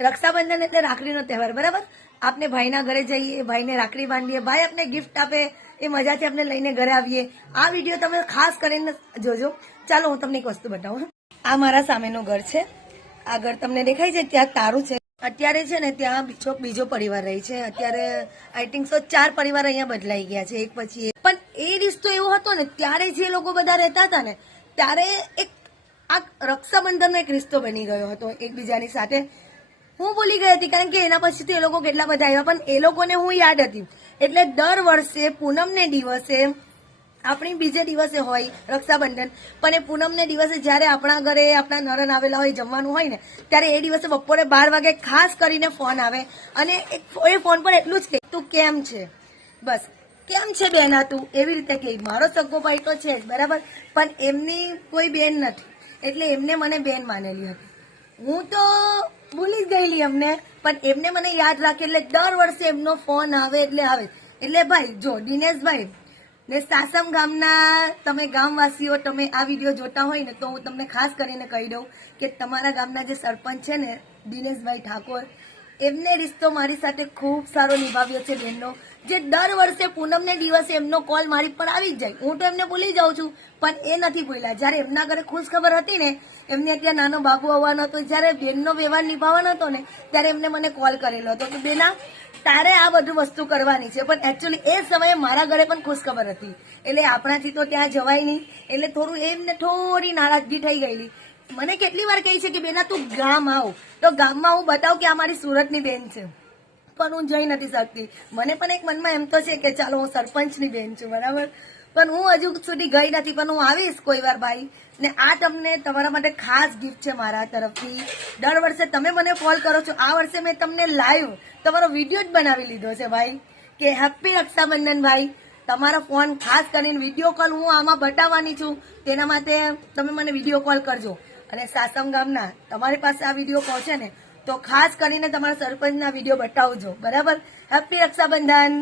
રક્ષાબંધન એટલે રાખડીનો તહેવાર, બરાબર? આપણે ભાઈના ઘરે જઈએ, ભાઈને રાખડી બાંધીએ, ભાઈ આપણે ગિફ્ટ આપે, એ મજાથી આપણે લઈને ઘરે આવીએ. આ વિડીયો તમે ખાસ કરીને જોજો. ચાલો હું તમને એક વસ્તુ બતાવું. આ મારા સામેનું ઘર છે. આ ઘર તમને દેખાય છે, ત્યાં તારું છે. અત્યારે છે ને ત્યાં બીજો પરિવાર રહી છે. અત્યારે આઈ થિંક સો 4 પરિવાર અહીંયા બદલાઈ ગયા છે, એક પછી એક. પણ એ રિશ્તો એવો હતો ને, ત્યારે જે લોકો બધા રહેતા હતા ને, ત્યારે એક આ રક્ષાબંધનનો એક રિશ્તો બની ગયો હતો એકબીજાની સાથે. હું ભૂલી ગઈ હતી, કારણ કે એના પછી તો એ લોકો કેટલા બધા આવ્યા, પણ એ લોકોને હું યાદ હતી. એટલે દર વર્ષે પૂનમને દિવસે, આપણી બીજે દિવસે હોય રક્ષાબંધન, પણ એ પૂનમને દિવસે જ્યારે આપણા ઘરે આપણા નરન આવેલા હોય, જમવાનું હોય ને, ત્યારે એ દિવસે બપોરે 12 વાગે ખાસ કરીને ફોન આવે. અને એ ફોન પર એટલું જ કે તું કેમ છે, બસ કેમ છે બેના તું, એવી રીતે કે. મારો સગો ભાઈ તો છે જ, બરાબર, પણ એમની કોઈ બેન નથી, એટલે એમને મને બેન માનેલી હતી. હું તો ભૂલી જ ગયેલી અમને, પણ એમને મને યાદ રાખે, એટલે દર વર્ષે એમનો ફોન આવે એટલે આવે. એટલે ભાઈ જો દિનેશભાઈ ને સાસમ ગામના તમે ગામવાસીઓ, તમે આ વિડીયો જોતા હોય ને, તો હું તમને ખાસ કરીને કહી દઉં કે તમારા ગામના જે સરપંચ છે ને, દિનેશભાઈ ઠાકોર, એમને રિશ્તો મારી સાથે ખૂબ સારો નિભાવ્યો છે બેનનો. જે દર વર્ષે પૂનમને દિવસે એમનો કોલ મારી પર આવી જ જાય. હું તો એમને ભૂલી જાઉં છું, પણ એ નથી ભૂલ્યા. જ્યારે એમના ઘરે ખુશ ખબર હતી ને, એમને ત્યાં નાનો બાબુ આવવાનો હતો, જ્યારે બેનનો વ્યવહાર નિભાવવાનો હતો ને, ત્યારે એમને મને કોલ કરેલો હતો કે બેના તારે આ બધું વસ્તુ કરવાની છે. પણ એકચ્યુઅલી એ સમયે મારા ઘરે પણ ખુશ ખબર હતી, એટલે આપણાથી તો ત્યાં જવાય નહીં. એટલે થોડું એમને થોડી નારાજગી થઈ ગયેલી. મને કેટલી વાર કહી છે કે બેના તું ગામ આવ, તો ગામમાં હું બતાવું કે આ મારી સુરતની બેન છે, પણ હું જઈ નથી શકતી. મને પણ એક મનમાં એમ તો છે કે ચાલો હું સરપંચની બેન છું, બરાબર, પણ હું હજુ સુધી ગઈ નથી. પણ હું આવીશ કોઈ વાર ભાઈ. ને આ તમને તમારા માટે ખાસ ગિફ્ટ છે મારા તરફથી. દર વર્ષે તમે મને કોલ કરો છો, આ વર્ષે મેં તમને લાઈવ તમારો વિડીયો જ બનાવી લીધો છે ભાઈ, કે હેપી રક્ષાબંધન ભાઈ. તમારો ફોન ખાસ કરીને વિડીયો કોલ હું આમાં બતાવવાની છું, તેના માટે તમે મને વિડીયો કોલ કરજો. અને સાસમ ગામના તમારી પાસે આ વિડીયો પહોંચે ને, તો ખાસ કરીને તમારા સરપંચના વિડીયો બતાવજો, બરાબર. હેપી રક્ષાબંધન.